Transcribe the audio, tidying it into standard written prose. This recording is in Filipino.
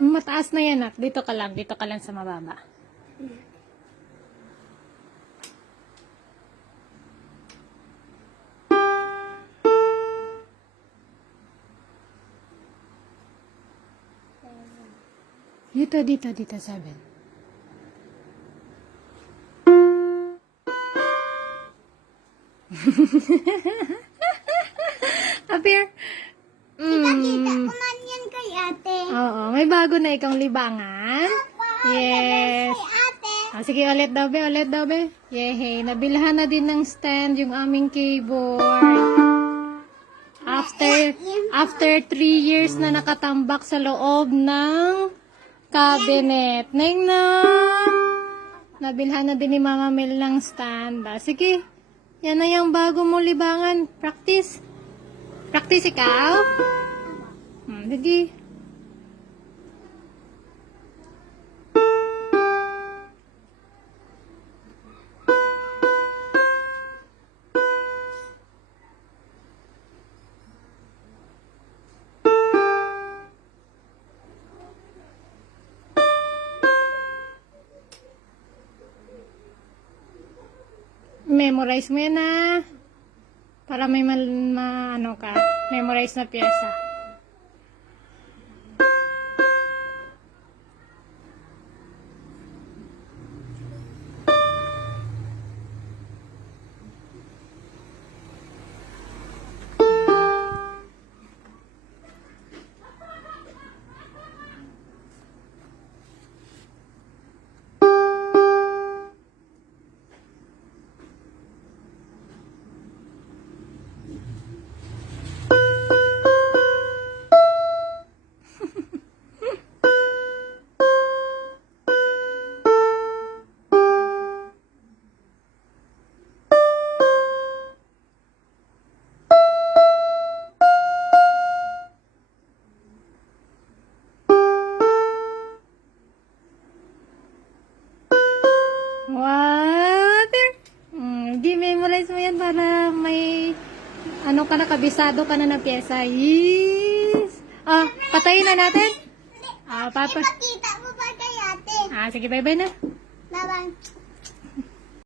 Mataas na yan, nak. Dito ka lang. Dito ka lang sa mababa. Dito, 7. Appear. Kita kuman yan kay ate. Oo, may bago na ikang libangan. Yes. Kay ate. Sige, ulit daw, be. Yehey, nabilhan na din ng stand yung aming keyboard. After 3 years na nakatambak sa loob ng cabinet. Neng na! Nabilhan na din ni Mama Mel ng stand. Sige, yan na yung bago mo libangan. Practice. Practice ikaw? Sige. Memorize mo yan para may ano ka, memorize na pyesa. Memorize mo yan para may ano ka na, kabisado ka na na pyesa. Yes! Patayin na natin? Ipakita mo ba kay ate? Sige, bye-bye na. Bye-bye.